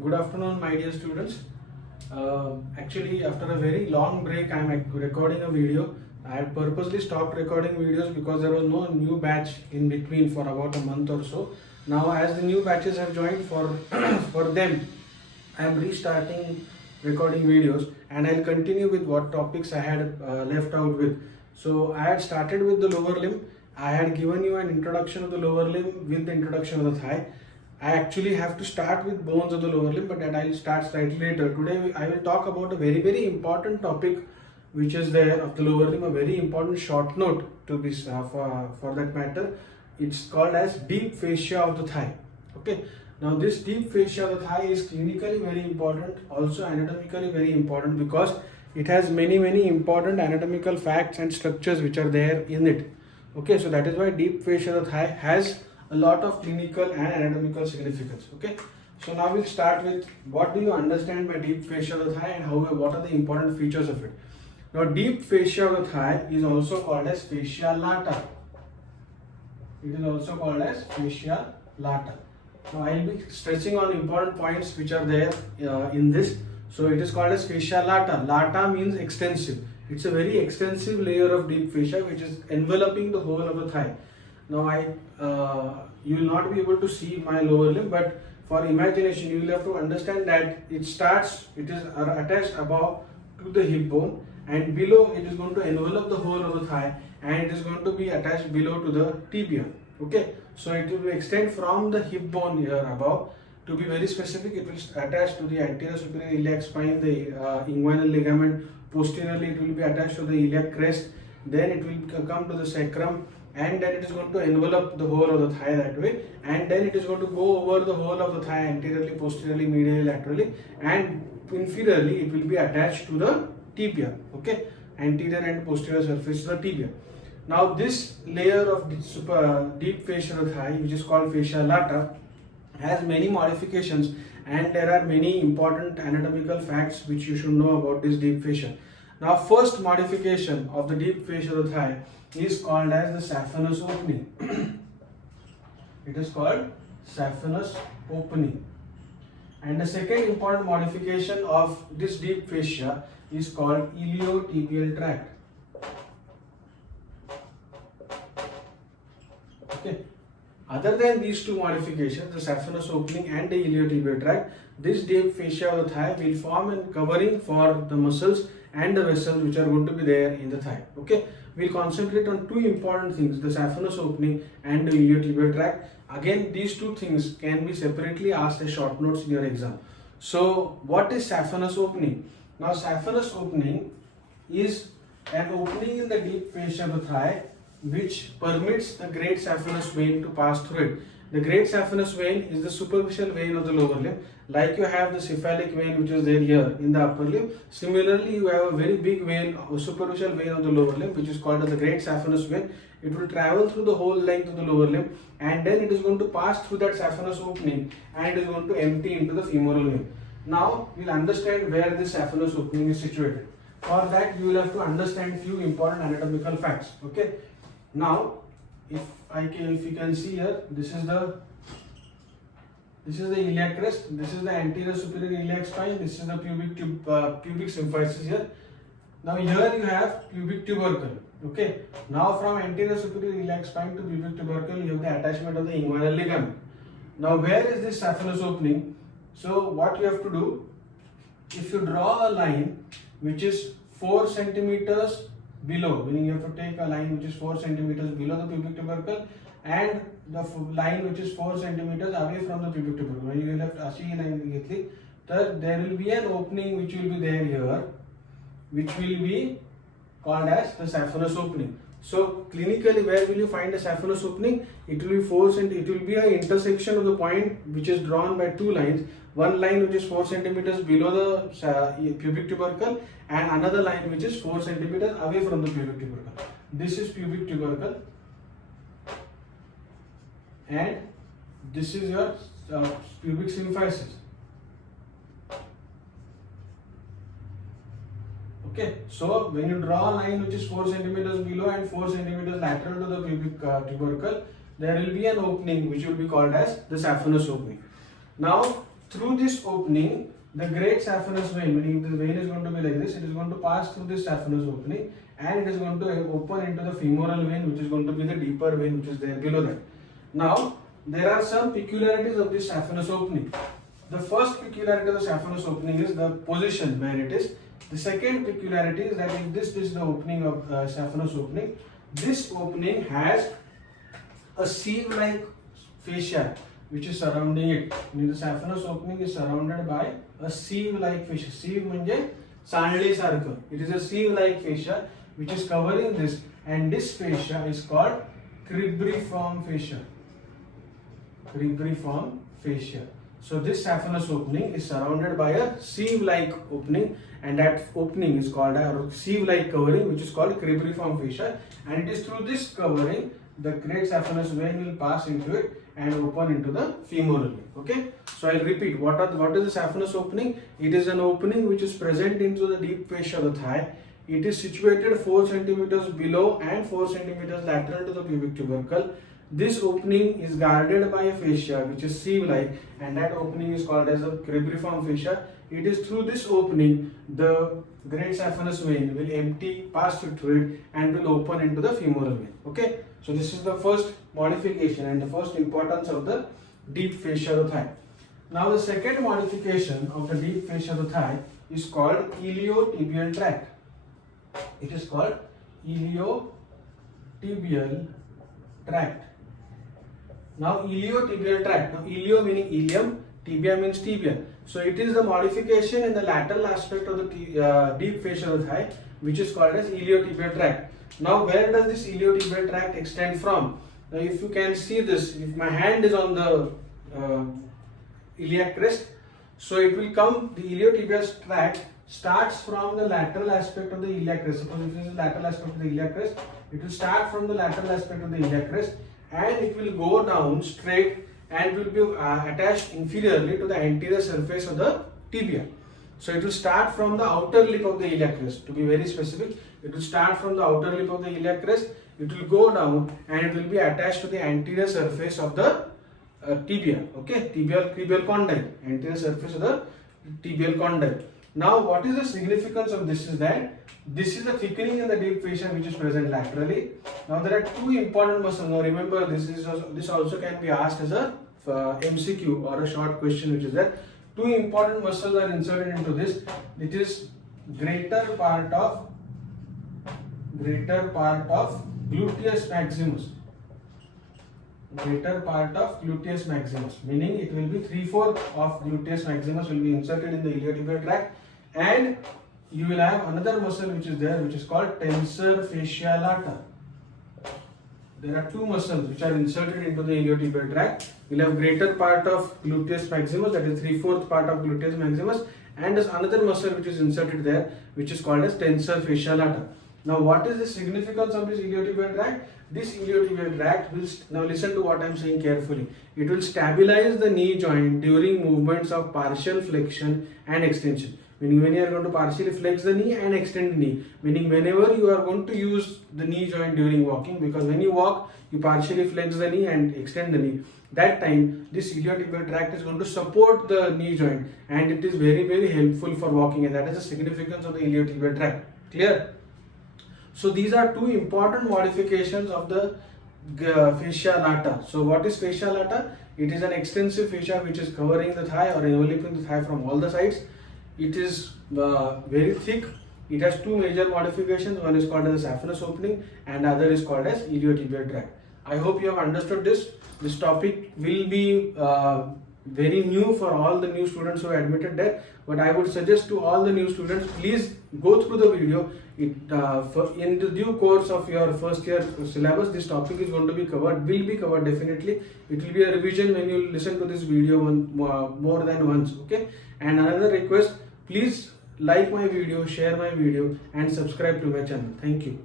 Good afternoon, my dear students. Actually, after a very long break, I am recording a video. I had purposely stopped recording videos because there was no new batch in between for about a month or so. Now, as the new batches have joined for for them, I am restarting recording videos, and I'll continue with what topics I had left out with. So, I had started with the lower limb. I had given you an introduction of the lower limb with the introduction of the thigh. I actually have to start with bones of the lower limb, but that I'll start slightly later. Today I will talk about a very important topic which is there of the lower limb, a very important short note to be for that matter. It's called as deep fascia of the thigh. Okay. Now this deep fascia of the thigh is clinically very important, also anatomically very important, because it has many important anatomical facts and structures which are there in it. Okay, so that is why deep fascia of the thigh has a lot of clinical and anatomical significance. Okay, so now we'll start with what do you understand by deep fascia of the thigh and what are the important features of it. Now, deep fascia of the thigh is also called as fascia lata. It is also called as fascia lata. Now, I will be stressing on important points which are there in this. So, it is called as fascia lata. Lata means extensive. It's a very extensive layer of deep fascia which is enveloping the whole of the thigh. Now, you will not be able to see my lower limb, but for imagination, you will have to understand that it is attached above to the hip bone, and below it is going to envelop the whole of the thigh, and it is going to be attached below to the tibia. Okay, so it will extend from the hip bone here above. To be very specific, it will attach to the anterior superior iliac spine, the inguinal ligament. Posteriorly, it will be attached to the iliac crest. Then it will come to the sacrum, and then it is going to envelop the whole of the thigh that way, and then it is going to go over the whole of the thigh anteriorly, posteriorly, medially, laterally, and inferiorly it will be attached to the tibia. Okay, anterior and posterior surface of the tibia. Now this layer of deep fascia of the thigh, which is called fascia lata, has many modifications, and there are many important anatomical facts which you should know about this deep fascia. Now, first modification of the deep fascia of the thigh is called as the saphenous opening. It is called saphenous opening. And the second important modification of this deep fascia is called iliotibial tract. Okay. Other than these two modifications, the saphenous opening and the iliotibial tract, this deep fascia of the thigh will form a covering for the muscles and the vessels which are going to be there in the thigh. Okay, we'll concentrate on two important things, the saphenous opening and the iliotibial tract. Again, these two things can be separately asked as short notes in your exam. So, what is saphenous opening? Now, saphenous opening is an opening in the deep fascia of the thigh which permits the great saphenous vein to pass through it. The great saphenous vein is the superficial vein of the lower limb. Like you have the cephalic vein which is there here in the upper limb. Similarly, you have a very big vein, a superficial vein of the lower limb, which is called as the great saphenous vein. It will travel through the whole length of the lower limb, and then it is going to pass through that saphenous opening, and it is going to empty into the femoral vein. Now, we will understand where this saphenous opening is situated. For that, you will have to understand few important anatomical facts. Okay. Now, if you can see here, this is the iliac crest, this is the anterior superior iliac spine, this is the pubic symphysis here. Now here you have pubic tubercle. Okay. Now from anterior superior iliac spine to pubic tubercle, you have the attachment of the inguinal ligament. Now where is this saphenous opening? So what you have to do, if you draw a line which is 4 centimeters below, meaning you have to take a line which is 4 centimeters below the pubic tubercle and the line which is 4 centimeters away from the pubic tubercle. When you will have to see immediately, there will be an opening which will be there here, which will be called as the saphenous opening. So clinically, where will you find the saphenous opening? It will be it will be an intersection of the point which is drawn by two lines. One line which is 4 centimeters below the pubic tubercle, and another line which is 4 centimeters away from the pubic tubercle. This is pubic tubercle, and this is your pubic symphysis. Okay, so when you draw a line which is 4 centimeters below and 4 centimeters lateral to the pubic tubercle, there will be an opening which will be called as the saphenous opening. Now, through this opening, the great saphenous vein, meaning the vein is going to be like this, it is going to pass through this saphenous opening and it is going to open into the femoral vein, which is going to be the deeper vein which is there below that. Now, there are some peculiarities of this saphenous opening. The first peculiarity of the saphenous opening is the position where it is. The second peculiarity is that if this is the opening of saphenous opening, this opening has a sieve-like fascia which is surrounding it. The saphenous opening is surrounded by a sieve-like fascia. Sieve means sandli sarka. It is a sieve-like fascia which is covering this, and this fascia is called cribriform fascia. Cribriform fascia. So this saphenous opening is surrounded by a sieve-like opening, and that opening is called a sieve-like covering, which is called cribriform fascia, and it is through this covering the great saphenous vein will pass into it and open into the femoral vein. Okay, so I'll repeat. What is the saphenous opening? It is an opening which is present into the deep fascia of the thigh. It is situated 4 centimeters below and 4 centimeters lateral to the pubic tubercle. This opening is guarded by a fascia which is sieve-like, and that opening is called as a cribriform fascia. It is through this opening the great saphenous vein will empty, pass through it, and will open into the femoral vein. Okay, so this is the first modification and the first importance of the deep fascia of the thigh. Now the second modification of the deep fascia of the thigh is called iliotibial tract. It is called iliotibial tract. Now iliotibial tract. Now ilio meaning ilium, tibia means tibia. So it is the modification in the lateral aspect of the deep fascia of the thigh, which is called as iliotibial tract. Now where does this iliotibial tract extend from? Now if you can see this, if my hand is on the iliac crest, so it will come, the iliotibial tract starts from the lateral aspect of the iliac crest. Suppose if this is the lateral aspect of the iliac crest, it will start from the lateral aspect of the iliac crest and it will go down straight and will be attached inferiorly to the anterior surface of the tibia. So it will start from the outer lip of the iliac crest. To be very specific, it will start from the outer lip of the iliac crest, it will go down and it will be attached to the anterior surface of the tibia. Okay, tibial condyle, anterior surface of the tibial condyle. Now what is the significance of this is that this is the thickening in the deep fascia which is present laterally. Now there are two important muscles. Now remember, this also can be asked as a MCQ or a short question which is there. Two important muscles are inserted into this. It is greater part of gluteus maximus. Greater part of gluteus maximus, meaning it will be 3/4 of gluteus maximus will be inserted in the iliotibial tract, and you will have another muscle which is there, which is called tensor fascia lata. There are two muscles which are inserted into the iliotibial tract. You will have greater part of gluteus maximus, that is 3/4 part of gluteus maximus, and there's another muscle which is inserted there, which is called as tensor fascia lata. Now what is the significance of this iliotibial tract? This iliotibial tract will, now listen to what I am saying carefully. It will stabilize the knee joint during movements of partial flexion and extension. Meaning when you are going to partially flex the knee and extend the knee. Meaning whenever you are going to use the knee joint during walking, because when you walk, you partially flex the knee and extend the knee. That time, this iliotibial tract is going to support the knee joint, and it is very helpful for walking, and that is the significance of the iliotibial tract. Clear? So these are two important modifications of the fascia lata. So what is fascia lata? It is an extensive fascia which is covering the thigh or enveloping the thigh from all the sides. It is very thick. It has two major modifications. One is called as the saphenous opening and other is called as iliotibial tract. I hope you have understood this. This topic will be very new for all the new students who are admitted there, but I would suggest to all the new students, please go through the video. In the due course of your first year syllabus, this topic is going to be covered, will be covered definitely. It will be a revision when you listen to this video more than once. Okay, and another request, please like my video, share my video and subscribe to my channel. Thank you.